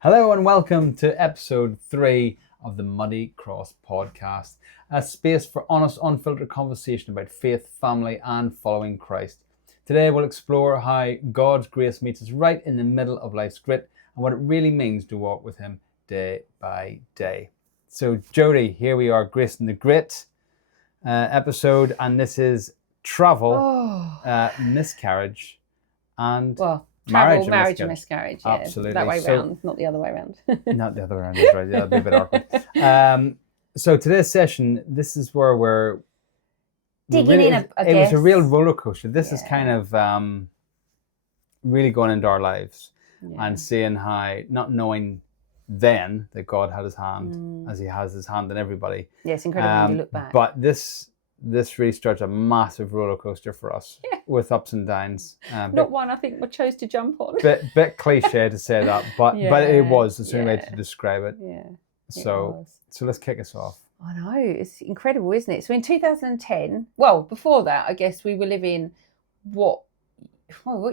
Hello and welcome to episode 3 of the Muddy Cross podcast, a space for honest, unfiltered conversation about faith, family and following Christ. Today we'll explore how God's grace meets us right in the middle of life's grit and what it really means to walk with Him day by day. So Jodie, here we are, Grace in the Grit episode, and this is travel, miscarriage and... Marriage and miscarriage, yeah. Absolutely. That way round, not the other way round. Not the other way around, that's right. Yeah, that'd be a bit awkward. So today's session, this is where we're digging really, in, I guess. It was a real roller coaster. This is kind of really going into our lives and seeing how, not knowing then that God had His hand as He has His hand in everybody. Yeah, it's incredible when you look back. But this really starts a massive roller coaster for us with ups and downs. Not one I think we chose to jump on. Bit cliche to say that, but it was. It's the only way to describe it. Yeah. So let's kick us off. I know, it's incredible, isn't it? So in 2010, well, before that, I guess we were living what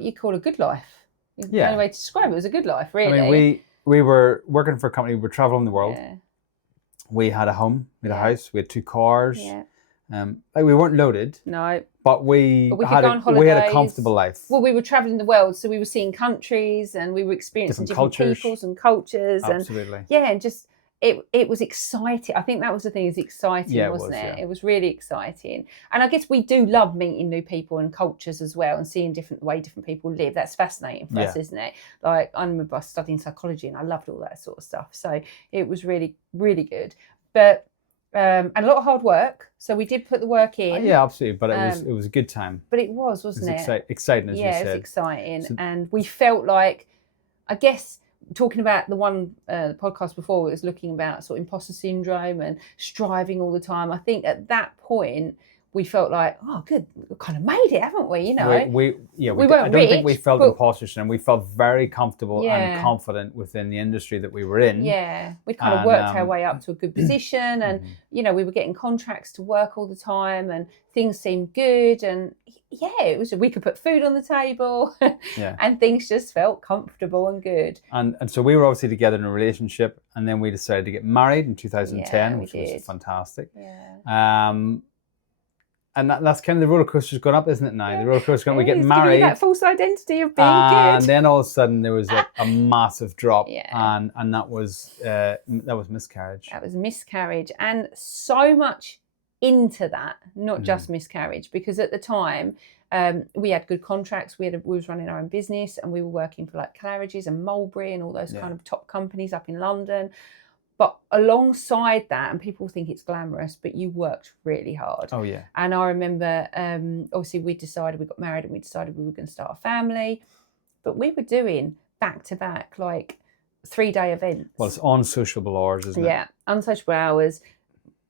you call a good life. The only way to describe it was a good life, really. I mean, we were working for a company. We were traveling the world. Yeah. We had a home, we had a house, we had 2 cars. Yeah. We weren't loaded. No. But we had a comfortable life. Well, we were traveling the world, so we were seeing countries and we were experiencing different peoples and cultures. Absolutely. And just it was exciting. I think that was the thing, is exciting, wasn't it? It was really exciting. And I guess we do love meeting new people and cultures as well and seeing the way different people live. That's fascinating for us, isn't it? Like, I remember studying psychology and I loved all that sort of stuff. So it was really, really good. But and a lot of hard work, so we did put the work in. Yeah, absolutely. But it was a good time. But it wasn't it? Exciting, as you said. Yeah, it was exciting, and we felt like, I guess, talking about the one podcast before, it was looking about sort of imposter syndrome and striving all the time. I think at that point we felt like, oh, good, we kind of made it, haven't we? You know, we weren't rich, I don't think we felt imposter syndrome. We felt very comfortable and confident within the industry that we were in. Yeah, we kind of worked our way up to a good position, and you know, we were getting contracts to work all the time, and things seemed good, and we could put food on the table, and things just felt comfortable and good. And so we were obviously together in a relationship, and then we decided to get married in 2010, which was fantastic. Yeah. And that's kind of the roller coaster's gone up, isn't it now? The roller coaster's gone, we get married. That false identity of being good. And then all of a sudden there was a massive drop. And that was miscarriage. That was miscarriage. And so much into that, not just miscarriage, because at the time we had good contracts. We was running our own business, and we were working for like Claridge's and Mulberry and all those kind of top companies up in London. But alongside that, and people think it's glamorous, but you worked really hard. Oh, yeah. And I remember, obviously, we got married and we decided we were going to start a family. But we were doing back-to-back, like 3-day events. Well, it's unsociable hours, isn't it? Yeah, unsociable hours.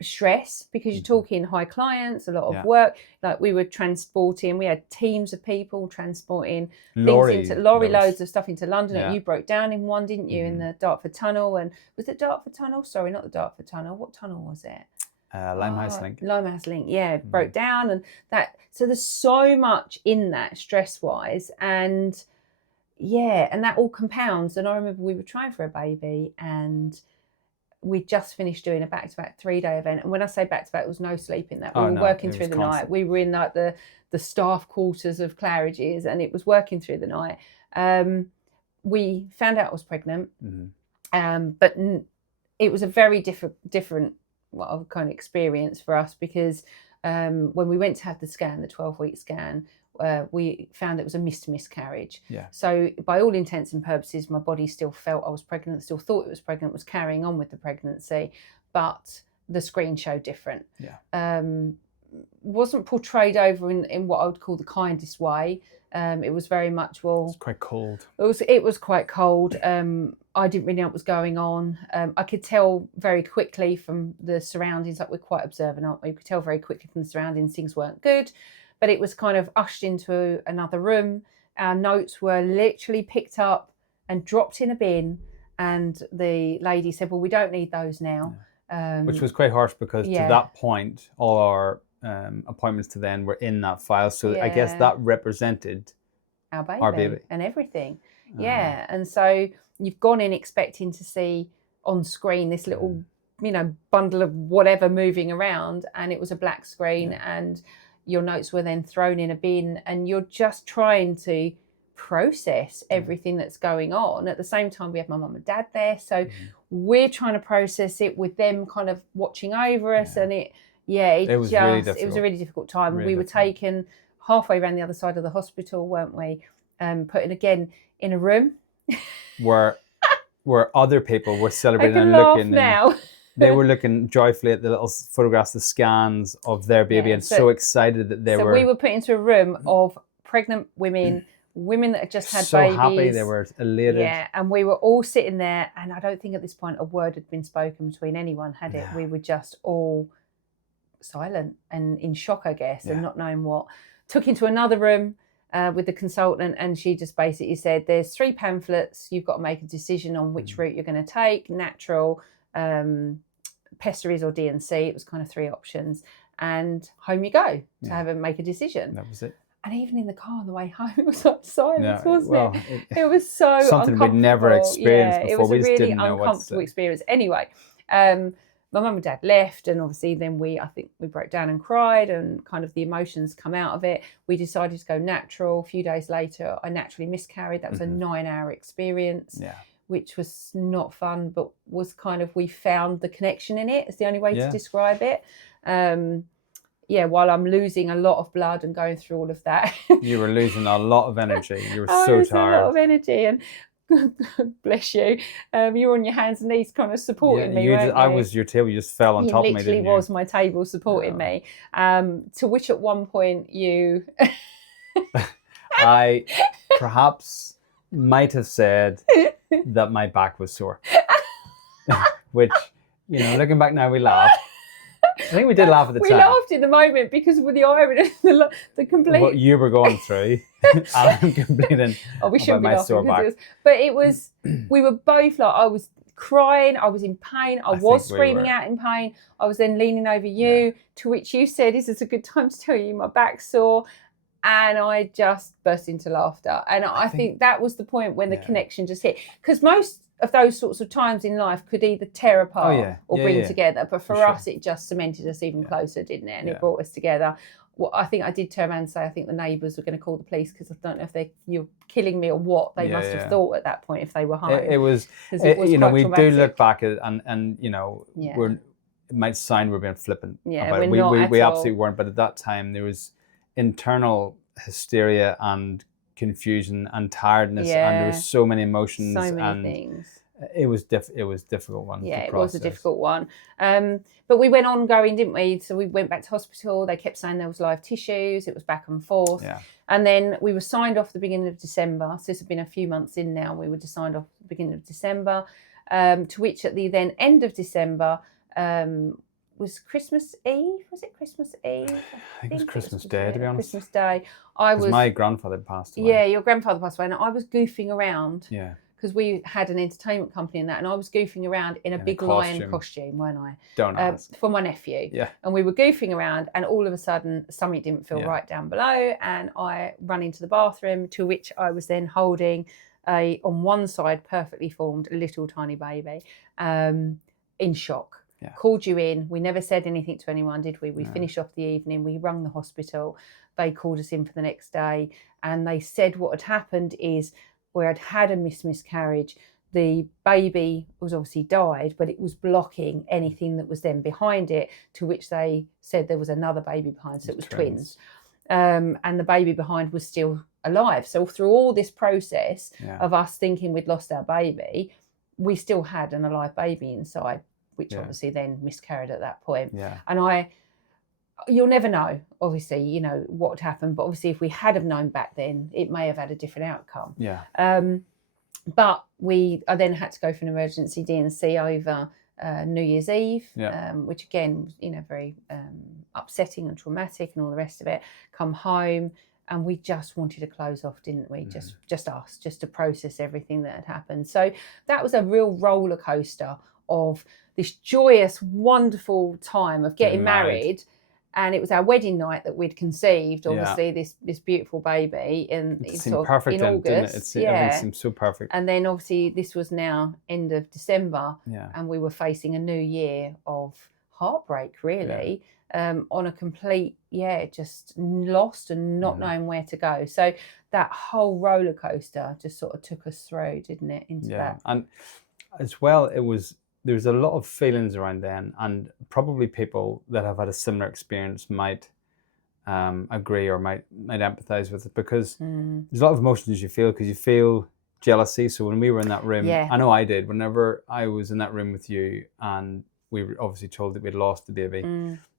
Stress, because you're talking high clients, a lot of work. Like, we were transporting, we had teams of people transporting loads of stuff into London. You broke down in one, didn't you, in the Dartford Tunnel? And was it Dartford Tunnel? Sorry, not the Dartford Tunnel. What tunnel was it? Limehouse Link. Limehouse Link, broke down, and that. So there's so much in that stress-wise, and that all compounds. And I remember we were trying for a baby, and we just finished doing a back-to-back 3-day event. And when I say back-to-back, it was no sleep in that. We were working through the night. We were in like the staff quarters of Claridge's, and it was working through the night. We found out I was pregnant, but it was a very different kind of experience for us, because when we went to have the scan, the 12-week scan, we found it was a miscarriage. Yeah. So by all intents and purposes, my body still felt I was pregnant, still thought it was pregnant, was carrying on with the pregnancy, but the screen showed different. Yeah. Wasn't portrayed over in what I would call the kindest way. It was very much, it's quite cold. It was quite cold. I didn't really know what was going on. I could tell very quickly from the surroundings, like we're quite observant, aren't we? We could tell very quickly from the surroundings things weren't good. But it was kind of ushered into another room. Our notes were literally picked up and dropped in a bin. And the lady said, well, we don't need those now. Which was quite harsh because Yeah. to that point, all our appointments to then were in that file. So I guess Yeah. that represented our baby and everything. Yeah. And so you've gone in expecting to see on screen this little, bundle of whatever moving around, and it was a black screen, and your notes were then thrown in a bin, and you're just trying to process everything that's going on. At the same time, we have my mum and dad there, so we're trying to process it with them kind of watching over us, and it was really it was a really difficult time. Really we were taken halfway around the other side of the hospital, weren't we? Put in again in a room where other people were celebrating I can and laugh looking now. They were looking joyfully at the little photographs, the scans of their baby, and so excited that they were. So we were put into a room of pregnant women that had just had so babies. Happy, they were elated. Yeah, and we were all sitting there, and I don't think at this point a word had been spoken between anyone, had it? We were just all silent and in shock, I guess, and not knowing what. Took into another room with the consultant, and she just basically said, there's 3 pamphlets, you've got to make a decision on which route you're going to take, natural, pessaries or didnt. It was kind of 3 options, and home you go to make a decision. That was it. And even in the car on the way home, it was like silence, wasn't it? It was so something we'd never experienced before. It was we a just really didn't know uncomfortable experience. Anyway, my mum and dad left, and obviously then I think we broke down and cried, and kind of the emotions come out of it. We decided to go natural. A few days later, I naturally miscarried. That was a 9-hour experience. Yeah. Which was not fun, but was kind of, we found the connection in it. It's the only way to describe it. While I'm losing a lot of blood and going through all of that. You were losing a lot of energy. You were so tired. A lot of energy, and bless you. You were on your hands and knees kind of supporting me, weren't you? I was your table. You just fell on top of me, didn't you? Literally was my table supporting me. To which at one point you... I perhaps might have said that my back was sore. Which, looking back now, we laugh. I think we did laugh at the time. We laughed in the moment because with the irony, the complete... What you were going through, and I'm complaining we shouldn't about my be sore back. But it was, we were both like, I was crying, I was in pain, I was screaming out in pain. I was then leaning over you, to which you said, is this a good time to tell you my back's sore? And I just burst into laughter. And I think that was the point when the connection just hit. Because most of those sorts of times in life could either tear apart or bring together. But for us, it just cemented us even closer, didn't it? And it brought us together. Well, I think I did turn around and say, I think the neighbours were going to call the police because I don't know if you're killing me or what. They must have thought at that point if they were home. It was we traumatic. do look back at it and it might sound we're being flippant. Yeah, about it. We absolutely weren't. But at that time, there was internal hysteria and confusion and tiredness, and there was so many emotions, so many things. It was a difficult one. Yeah, it was a difficult one. But we went on going, didn't we? So we went back to hospital. They kept saying there was live tissues. It was back and forth. Yeah. And then we were signed off at the beginning of December. So this had been a few months in now. We were signed off at the beginning of December. To which at the then end of December was Christmas Eve. Was it Christmas Eve? I think it was Christmas Day, to be honest. Christmas Day. My grandfather passed away. Yeah, your grandfather passed away. And I was goofing around. Yeah. Because we had an entertainment company in that, and I was goofing around in a big lion costume, weren't I? Don't ask. For my nephew. Yeah. And we were goofing around, and all of a sudden, something didn't feel right down below, and I ran into the bathroom, to which I was then holding on one side, perfectly formed, little tiny baby, in shock. Yeah. Called you in. We never said anything to anyone, did we? We finished off the evening. We rung the hospital. They called us in for the next day, and they said what had happened is, where I'd had a miscarriage, the baby was obviously died, but it was blocking anything that was then behind it, to which they said there was another baby behind, so it was twins. And the baby behind was still alive. So through all this process of us thinking we'd lost our baby, we still had an alive baby inside, which obviously then miscarried at that point. Yeah. And you'll never know, obviously, what would happen. But obviously, if we had have known back then, it may have had a different outcome. Yeah. But I then had to go for an emergency didnt over New Year's Eve, which again, very upsetting and traumatic and all the rest of it. Come home, and we just wanted to close off, didn't we? Just us, just to process everything that had happened. So that was a real roller coaster of this joyous, wonderful time of getting Getting married. married. And it was our wedding night that we'd conceived, Yeah. obviously, this beautiful baby It in seemed perfect in then, didn't August. it? Everything seemed so perfect. And then obviously this was now end of December, Yeah. and we were facing a new year of heartbreak, really, on a complete, just lost and not knowing where to go. So that whole roller coaster just sort of took us through, didn't it, into that? And as well, there's a lot of feelings around then, and probably people that have had a similar experience might agree or might empathize with it, because there's a lot of emotions you feel, because you feel jealousy. So when we were in that room, I know I did, whenever I was in that room with you and we were obviously told that we'd lost the baby,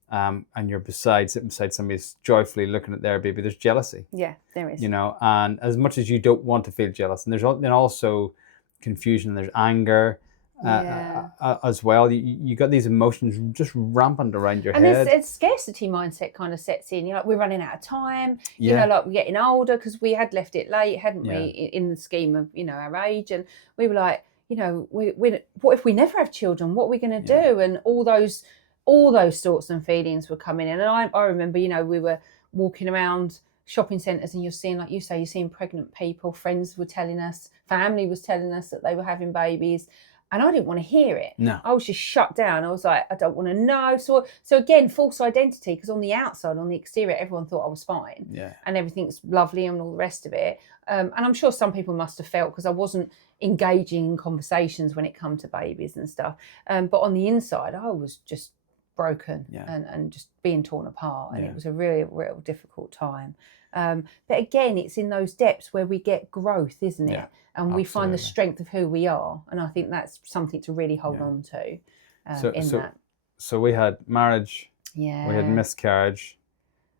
and you're sitting beside somebody who's joyfully looking at their baby, there's jealousy. Yeah, there is. You know, and as much as you don't want to feel jealous, and there's then also confusion, there's anger, as well. You got these emotions just rampant around your head. And scarcity mindset kind of sets in. You're like, we're running out of time. You know, like we're getting older, because we had left it late, hadn't we, in the scheme of, our age. And we were like, what if we never have children? What are we going to do? And all those thoughts and feelings were coming in. And I remember, we were walking around shopping centres, and you're seeing, like you say, you're seeing pregnant people. Friends were telling us, family was telling us that they were having babies. And I didn't want to hear it. No. I was just shut down. I was like, I don't want to know. So again, false identity, because on the outside, on the exterior, everyone thought I was fine. Yeah. And everything's lovely and all the rest of it. And I'm sure some people must have felt, because I wasn't engaging in conversations when it come to babies and stuff. But on the inside, I was just broken and just being torn apart. And it was a really, real difficult time. But again, it's in those depths where we get growth, isn't it? Yeah. And we find the strength of who we are. And I think that's something to really hold on to that. So we had marriage. Yeah. We had miscarriage.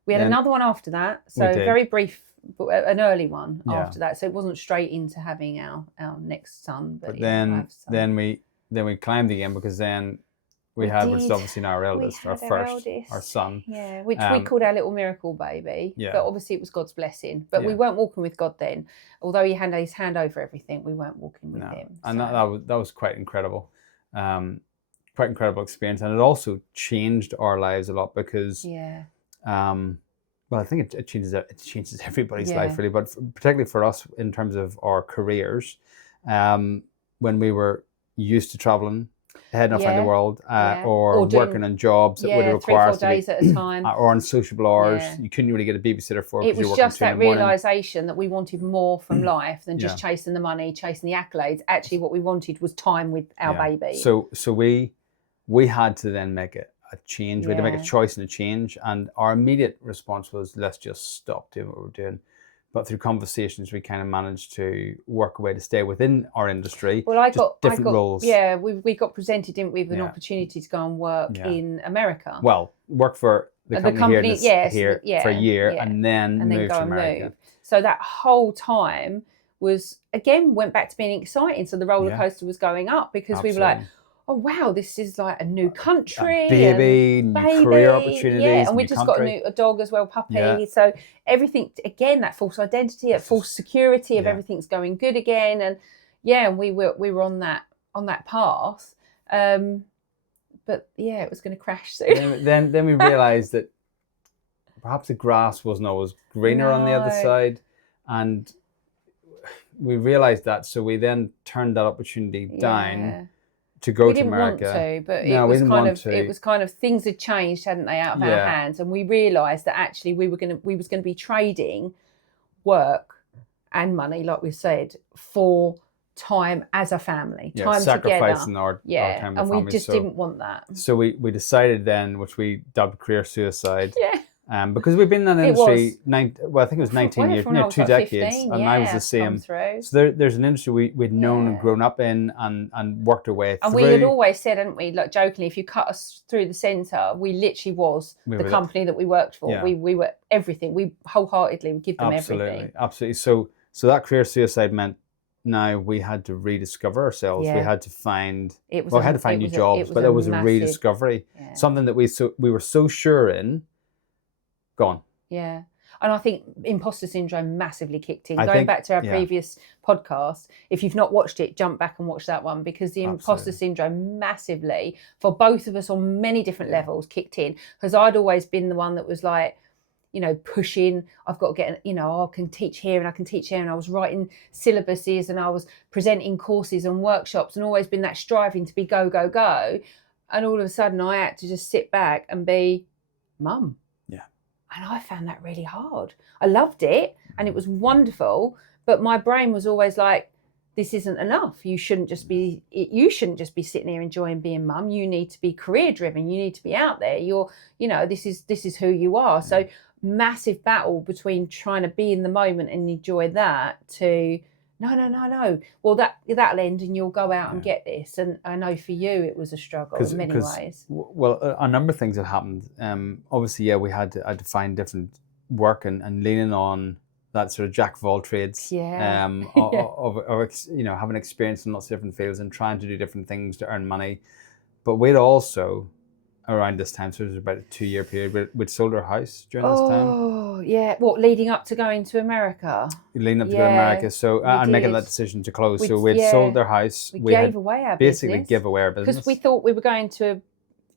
We had another one after that. So very brief, but an early one after that. So it wasn't straight into having our next son. But then we climbed again, because then which is obviously now our eldest, our son. Yeah, which we called our little miracle baby. Yeah. But obviously it was God's blessing. But we weren't walking with God then. Although he had his hand over everything, we weren't walking with him. So. And that was quite incredible. Quite incredible experience. And it also changed our lives a lot, because well, I think it changes everybody's life, really, but particularly for us in terms of our careers, when we were used to traveling, heading off around the world, or working on jobs that would require 3-4 days at a time, or on sociable hours. You couldn't really get a babysitter for it. It was just that realisation that we wanted more from life than just chasing the money, chasing the accolades. Actually, what we wanted was time with our baby. So we had to then make a change. We had to make a choice and a change. And our immediate response was, let's just stop doing what we're doing. But through conversations, we kind of managed to work a way to stay within our industry. Well, I got roles. Yeah, we got presented, didn't we, with an opportunity to go and work in America. Well, work for the company here for a year, and then move go to and America. move. So that whole time went back to being exciting. So the roller coaster was going up, because we were like, oh wow, this is like a new country, new career opportunities, and we just got a dog as well, puppy. Yeah. So everything, again, that false identity, that false security of everything's going good again, and we were on that path, but it was going to crash soon. Then we realised that perhaps the grass wasn't always greener on the other side, and we realised that. So we then turned that opportunity down. To go to America. We didn't want to, but it was kind of things had changed, hadn't they, out of our hands, and we realised that actually we was going to be trading work and money, like we said, for time as a family, time sacrificing together. our time with and we just didn't want that. So we decided then, which we dubbed career suicide. Because we've been in that industry, I think it was 19 years, 2 decades, 15, and I was the same. So there's an industry we'd known and grown up in and worked our way through. And we had always said, hadn't we, like jokingly, if you cut us through the centre, we literally was the company that we worked for. We were everything. We wholeheartedly would give them everything. Absolutely. So that career suicide meant now we had to rediscover ourselves. We had to find new jobs, but there was a rediscovery, something that we were so sure in. Gone. Yeah. And I think imposter syndrome massively kicked in. Going back to our previous podcast, if you've not watched it, jump back and watch that one, because the imposter syndrome massively, for both of us on many different levels, kicked in. Because I'd always been the one that was like, you know, pushing, I've got to get, you know, I can teach here and I can teach there. And I was writing syllabuses and I was presenting courses and workshops, and always been that striving to be go, go, go. And all of a sudden I had to just sit back and be mum. Yeah. And I found that really hard. I loved it and it was wonderful, but my brain was always like, this isn't enough. You shouldn't just be sitting here enjoying being mum. You need to be career driven. You need to be out there. You're, you know, this is who you are. So massive battle between trying to be in the moment and enjoy that to no. Well, that'll end and you'll go out and get this. And I know for you it was a struggle in many ways. Well, a number of things have happened. Obviously, we had to find different work and leaning on that sort of jack of all trades. Of you know, having experience in lots of different fields and trying to do different things to earn money. But we'd also, around this time, so it was about a 2-year period, we'd sold our house during this time. Oh, yeah. What, leading up to going to America? Leading up to going to America. So, and making that decision to close. So we'd sold our house. We gave away our basically business. Give away our business. Because we thought we were going to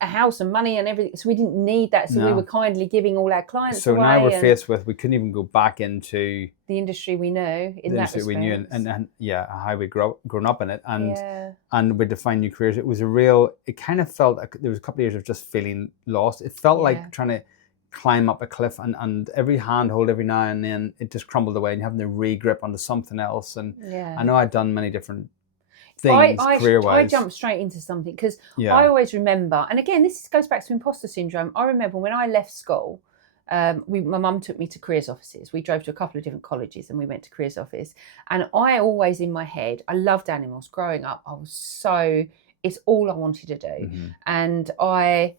a house and money and everything. So we didn't need that. So we were kindly giving all our clients away. So now we're faced with, we couldn't even go back into the industry we knew in that respect. We knew and how we'd grown up in it, and we'd define new careers. It was it kind of felt like there was a couple of years of just feeling lost. It felt like trying to climb up a cliff and every handhold every now and then it just crumbled away and you're having to re-grip onto something else. And I know I'd done many different things career-wise. I jumped straight into something because I always remember, and again, this goes back to imposter syndrome. I remember when I left school, my mum took me to careers offices. We drove to a couple of different colleges and we went to careers office. And I always in my head, I loved animals. Growing up, it's all I wanted to do. Mm-hmm. And I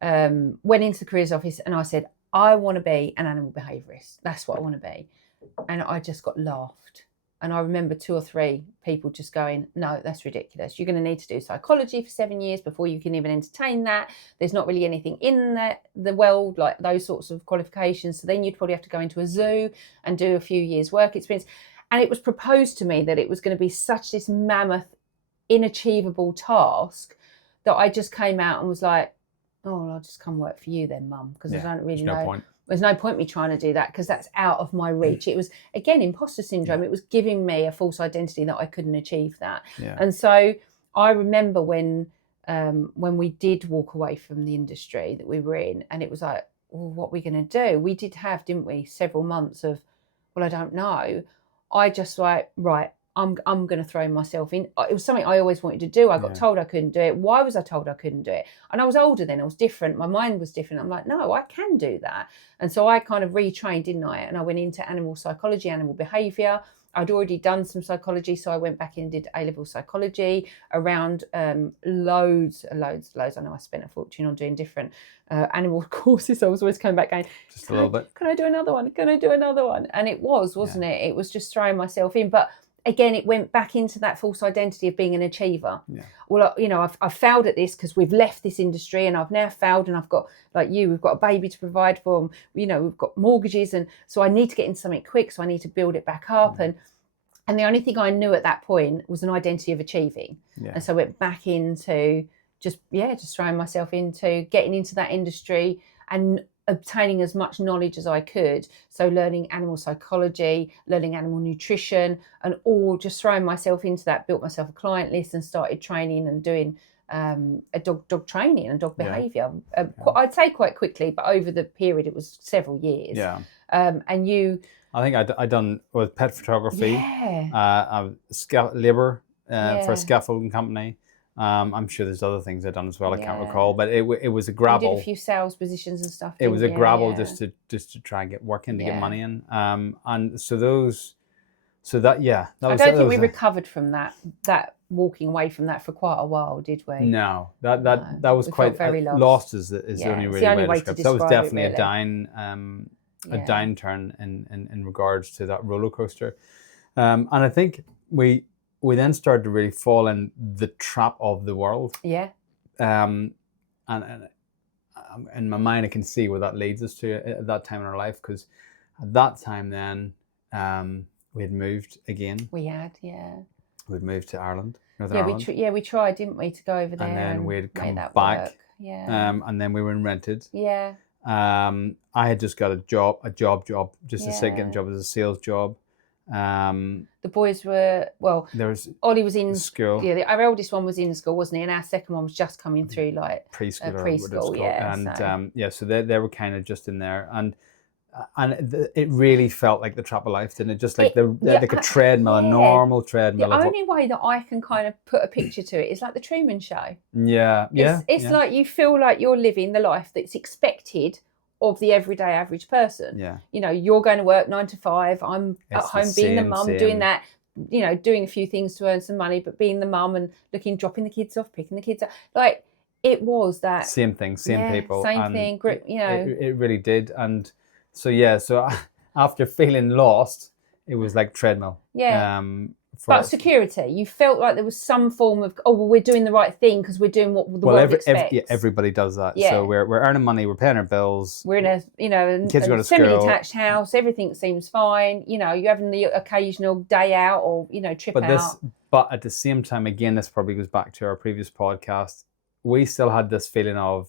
went into the careers office and I said, I want to be an animal behaviourist. That's what I want to be. And I just got laughed. And I remember 2 or 3 people just going, no, that's ridiculous. You're going to need to do psychology for 7 years before you can even entertain that. There's not really anything in the world like those sorts of qualifications. So then you'd probably have to go into a zoo and do a few years work experience. And it was proposed to me that it was going to be such this mammoth, inachievable task that I just came out and was like, oh, well, I'll just come work for you then, Mum, because I don't really know. Point. There's no point me trying to do that because that's out of my reach. It was, again, imposter syndrome. It was giving me a false identity that I couldn't achieve that. Yeah. And so I remember when we did walk away from the industry that we were in, and it was like, well, what are we going to do? We did have, didn't we, several months of, well, I don't know. I just like, right, I'm going to throw myself in. It was something I always wanted to do. I got told I couldn't do it. Why was I told I couldn't do it? And I was older then. I was different. My mind was different. I'm like, no, I can do that. And so I kind of retrained, didn't I? And I went into animal psychology, animal behaviour. I'd already done some psychology, so I went back in and did A-level psychology around loads. I know I spent a fortune on doing different animal courses. I was always coming back going, just a little bit. Can I do another one? Can I do another one? And it wasn't it? It was just throwing myself in. But again, it went back into that false identity of being an achiever. Yeah. Well, you know, I've failed at this because we've left this industry and I've now failed and I've got, like you, we've got a baby to provide for, and, you know, we've got mortgages, and so I need to get into something quick, so I need to build it back up. And the only thing I knew at that point was an identity of achieving. Yeah. And so I went back into just throwing myself into getting into that industry and obtaining as much knowledge as I could. So learning animal psychology, learning animal nutrition, and all just throwing myself into that, built myself a client list and started training and doing a dog training and dog behaviour. I'd say quite quickly, but over the period, it was several years. Yeah. And you... I think I done with pet photography, labour for a scaffolding company. I'm sure there's other things I've done as well. I can't recall, but it was a grabble. You did a few sales positions and stuff. It was a grabble just to try and get work in to get money in. And so that I don't think we recovered from that walking away from that for quite a while, did we? No, that was quite very lost. Is the only way to describe it. That was definitely a downturn in regards to that roller coaster. And I think we then started to really fall in the trap of the world. Yeah. And in my mind, I can see where that leads us to at that time in our life, because at that time then we had moved again. We had, yeah. We'd moved to Ireland, Northern Ireland. We tried, didn't we, to go over there, and then we'd come that back. Work. Yeah. And then we were in rented. Yeah. I had just got a job, just a second job as a sales job. The boys were, there was Ollie was in school. Yeah, our eldest one was in school, wasn't he? And our second one was just coming through, like preschool. Yeah. And so they were kind of just in there, and it really felt like the trap of life, didn't it? Just like like a treadmill, a normal treadmill. The only way that I can kind of put a picture to it is like the Truman Show. Yeah. It's like you feel like you're living the life that's expected of the everyday average person. Yeah. You know, you're going to work 9 to 5. I'm at home being the mum, doing that, you know, doing a few things to earn some money, but being the mum and dropping the kids off, picking the kids up. Like, it was that. Same thing, same people. Same thing, you know. It really did. And so after feeling lost, it was like treadmill. Yeah. But security, you felt like there was some form of, we're doing the right thing because we're doing what the world expects. Everybody does that. Yeah. So we're earning money, we're paying our bills. We're in a kids go to semi-detached house. Everything seems fine. You know, you're having the occasional day out or trip out. But at the same time, again, this probably goes back to our previous podcast. We still had this feeling of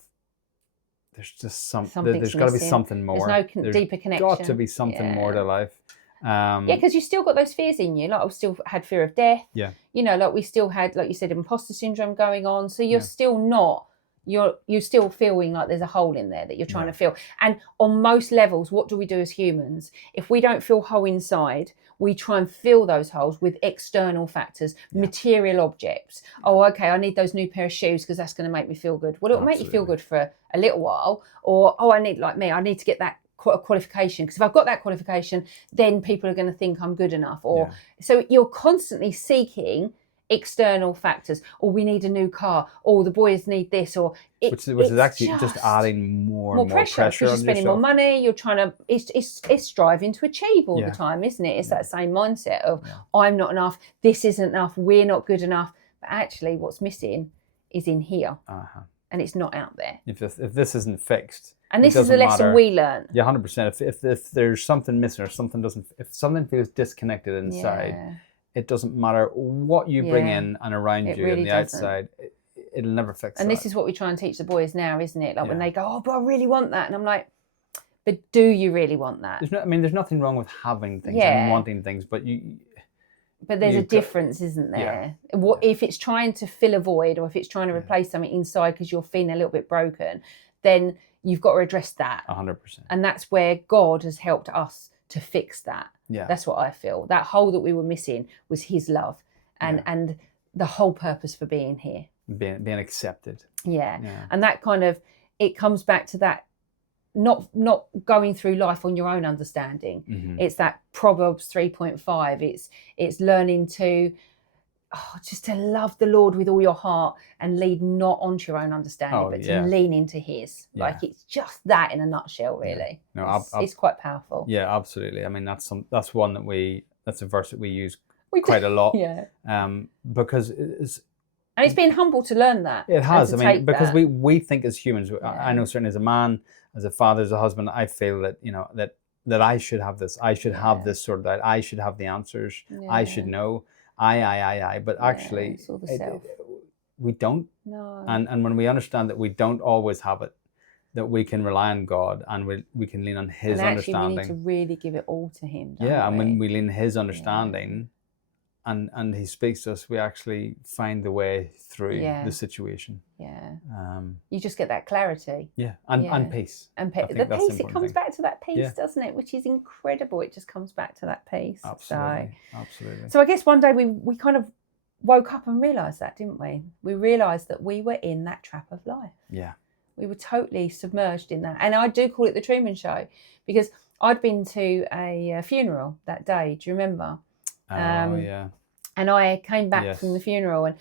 there's just there's got to be something more. There's no deeper connection. Got to be something more to life. Because you still got those fears in you. Like, I still had fear of death. Yeah. You know, like we still had, like you said, imposter syndrome going on. So you're still not. You're still feeling like there's a hole in there that you're trying to fill. And on most levels, what do we do as humans? If we don't feel whole inside, we try and fill those holes with external factors, material objects. Oh, okay, I need those new pair of shoes because that's going to make me feel good. Well, it'll make you feel good for a little while. Or, I need to get that qualification, because if I've got that qualification, then people are going to think I'm good enough. So you're constantly seeking external factors, or we need a new car, or the boys need this, or which is actually just adding more and more pressure because you're spending more money. You're trying to it's striving to achieve all the time, isn't it? It's that same mindset of I'm not enough, this isn't enough, we're not good enough. But actually, what's missing is in here, and it's not out there. If this isn't fixed. And this is the lesson we learned. Yeah, 100%. If there's something missing or if something feels disconnected inside, it doesn't matter what you bring in and around you on the outside, it'll never fix and that. This is what we try and teach the boys now, isn't it? Like when they go, but I really want that. And I'm like, but do you really want that? There's nothing wrong with having things and wanting things, but there's a difference, isn't there? Yeah. What if it's trying to fill a void, or if it's trying to replace something inside because you're feeling a little bit broken, then you've got to address that. 100%. And that's where God has helped us to fix that. Yeah. That's what I feel. That hole that we were missing was his love and the whole purpose for being here. Being accepted. Yeah. And that kind of, it comes back to that, not going through life on your own understanding. Mm-hmm. It's that Proverbs 3.5. It's learning to just to love the Lord with all your heart and lead not onto your own understanding, but to lean into his. Like, it's just that in a nutshell, really. No, it's quite powerful. Yeah, absolutely. I mean, that's one that's a verse that we use quite a lot. Because and it's been humble to learn that. It has. I mean, because we think as humans, I know certainly as a man, as a father, as a husband, I feel that, that I should have this. I should have this sorted out. I should have the answers. I should know. I. But actually, we don't. No. And when we understand that we don't always have it, that we can rely on God and we can lean on His understanding. We need to really give it all to Him. And when we lean on His understanding, and He speaks to us, we actually find the way through the situation. Yeah. You just get that clarity. Yeah, and peace. And the peace, it comes back to that peace, doesn't it? Which is incredible. It just comes back to that peace. Absolutely. So I guess one day we kind of woke up and realised that, didn't we? We realised that we were in that trap of life. Yeah. We were totally submerged in that. And I do call it the Truman Show, because I'd been to a funeral that day. Do you remember? And I came back from the funeral, and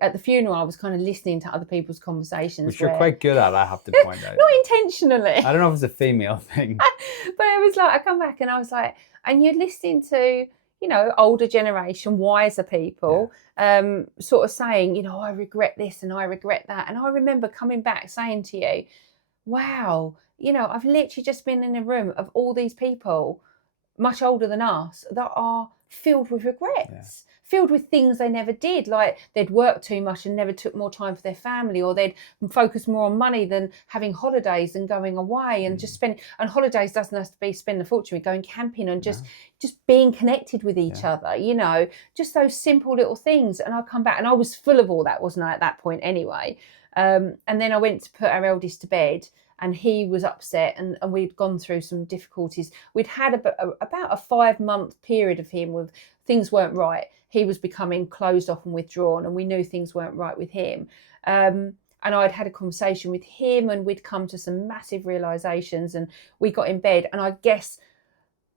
at the funeral I was kind of listening to other people's conversations, which you're quite good at, I have to point out. Not intentionally. I don't know if it's a female thing, but it was like I come back and I was like, and you're listening to older generation, wiser people, sort of saying, I regret this and I regret that. And I remember coming back saying to you, wow, I've literally just been in a room of all these people much older than us that are filled with regrets, filled with things they never did, like they'd worked too much and never took more time for their family, or they'd focused more on money than having holidays and going away and just spending. And holidays doesn't have to be spending a fortune, going camping and just being connected with each other, just those simple little things. And I come back and I was full of all that, wasn't I, at that point anyway? And then I went to put our eldest to bed, and he was upset, and we'd gone through some difficulties. We'd had about a 5-month period of him with things weren't right. He was becoming closed off and withdrawn, and we knew things weren't right with him. And I'd had a conversation with him, and we'd come to some massive realizations, and we got in bed. And I guess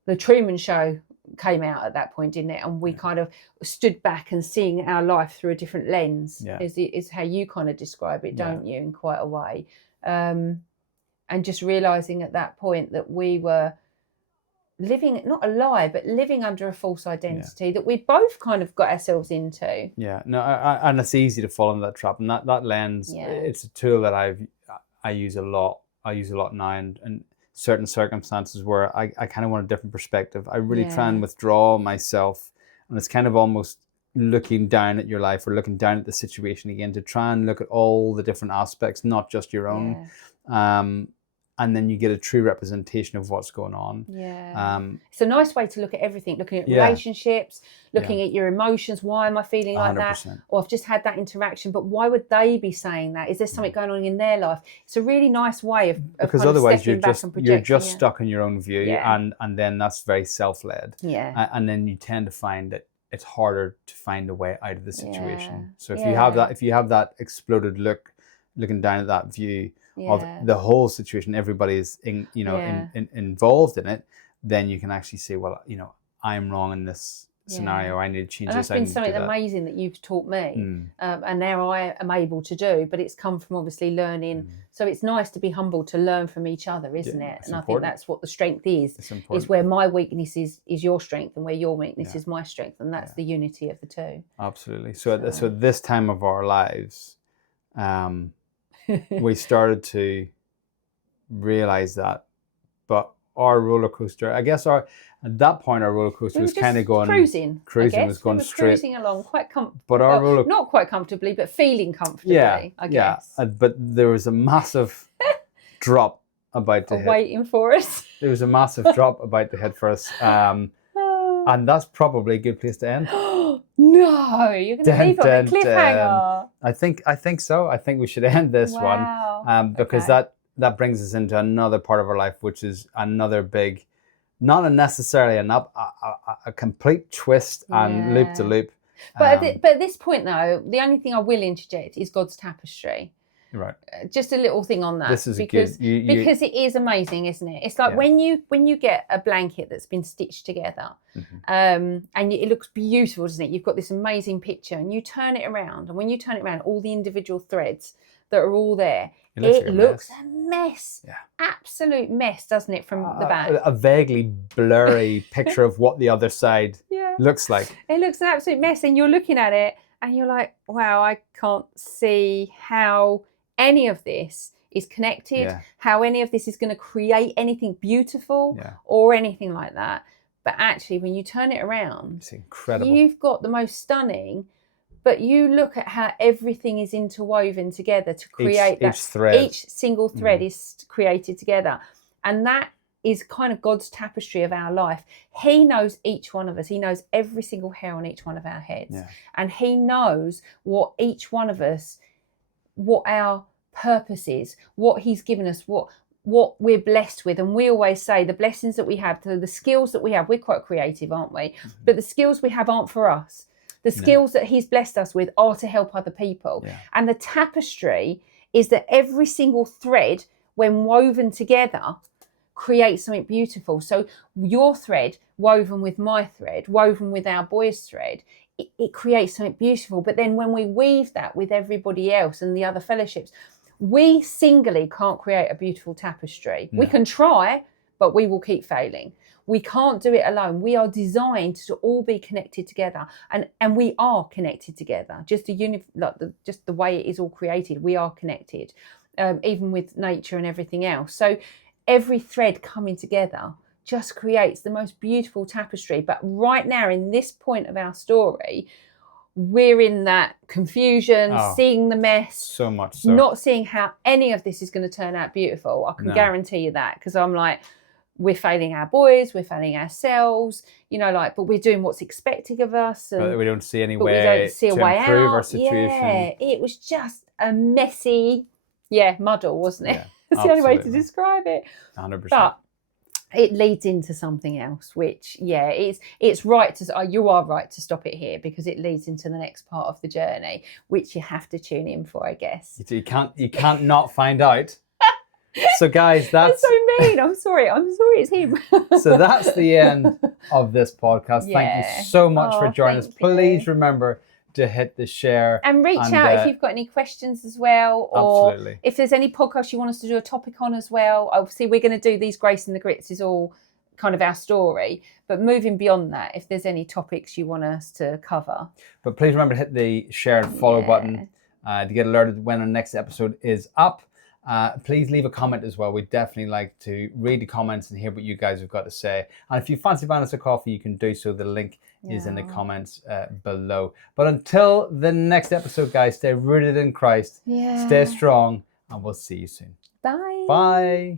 the Truman Show came out at that point, didn't it? And we kind of stood back and seeing our life through a different lens, is how you kind of describe it, don't you, in quite a way. And just realising at that point that we were living, not a lie, but living under a false identity that we'd both kind of got ourselves into. Yeah, no, and it's easy to fall into that trap. And that lens, it's a tool that I use a lot. I use a lot now, and certain circumstances where I kind of want a different perspective. I really try and withdraw myself, and it's kind of almost looking down at your life or looking down at the situation again to try and look at all the different aspects, not just your own. And then you get a true representation of what's going on. It's a nice way to look at everything, looking at relationships, looking at your emotions. Why am I feeling like 100%. That? Or I've just had that interaction, but why would they be saying that? Is there something going on in their life? It's a really nice way of because kind otherwise of you're just stuck in your own view, and then that's very self-led. And then you tend to find that it's harder to find a way out of the situation. So if you have that exploded looking down at that view of the whole situation, everybody's involved in it, then you can actually say, well, I'm wrong in this scenario. I need to change this. And that's been something amazing that you've taught me, and now I am able to do. But it's come from obviously learning. So it's nice to be humble, to learn from each other, isn't it? And I think that's what the strength is. Is where my weakness is your strength, and where your weakness is my strength, and that's the unity of the two. Absolutely. So this time of our lives, we started to realize that, but our roller coaster, I guess at that point our roller coaster was kind of going cruising was going straight, cruising along quite but not quite comfortably, but feeling comfortably, I guess. But there was a massive drop about to hit. Waiting for us. There was a massive drop about to hit for us, and that's probably a good place to end. No, you're going to leave on a cliffhanger. I think so. I think we should end this one, because that brings us into another part of our life, which is another big, not necessarily a complete twist and loop to loop. But at this point, though, the only thing I will interject is God's tapestry. Right. Just a little thing on that. This is because it is amazing, isn't it? It's like when you get a blanket that's been stitched together, and it looks beautiful, doesn't it? You've got this amazing picture, and you turn it around, and when you turn it around, all the individual threads that are all there, it looks a mess. Absolute mess, doesn't it, from the back? A vaguely blurry picture of what the other side looks like. It looks an absolute mess, and you're looking at it, and you're like, wow, I can't see how any of this is connected, how any of this is going to create anything beautiful or anything like that. But actually, when you turn it around, it's incredible. You've got the most stunning, but you look at how everything is interwoven together to create each single thread is created together. And that is kind of God's tapestry of our life. He knows each one of us. He knows every single hair on each one of our heads. And he knows what each one of us, what our purpose is, what he's given us, what we're blessed with. And we always say the blessings that we have, the skills that we have, we're quite creative, aren't we? But the skills we have aren't for us. The skills that he's blessed us with are to help other people. And the tapestry is that every single thread, when woven together, creates something beautiful. So your thread woven with my thread, woven with our boys' thread, it creates something beautiful. But then when we weave that with everybody else and the other fellowships, we singly can't create a beautiful tapestry. We can try, but we will keep failing. We can't do it alone. We are designed to all be connected together, and we are connected together. Just the way it is all created, we are connected. even with nature and everything else. So every thread coming together just creates the most beautiful tapestry. But right now, in this point of our story, we're in that confusion, seeing the mess, so much so, not seeing how any of this is going to turn out beautiful. I can guarantee you that, because I'm like, we're failing our boys, we're failing ourselves, but we're doing what's expected of us. And, but we don't see any but way we don't see a to way improve out. our situation. Yeah, it was just a messy, muddle, wasn't it? Yeah, It's the only way to describe it. 100%. But it leads into something else, which, it's right to, you are right to stop it here, because it leads into the next part of the journey, which you have to tune in for, I guess. You can't not find out. So guys, that's so mean. I'm sorry it's him. So that's the end of this podcast. Thank you so much for joining us. Please remember to hit the share and reach out if you've got any questions as well, or absolutely. If there's any podcast you want us to do a topic on as well. Obviously, we're going to do these Grace and the Grits is all kind of our story, but moving beyond that, if there's any topics you want us to cover, but please remember to hit the share and follow button to get alerted when our next episode is up. Please leave a comment as well. We'd definitely like to read the comments and hear what you guys have got to say. And if you fancy buying us a coffee, you can do so. The link is in the comments below. But until the next episode, guys, stay rooted in Christ, stay strong, and we'll see you soon. Bye. Bye.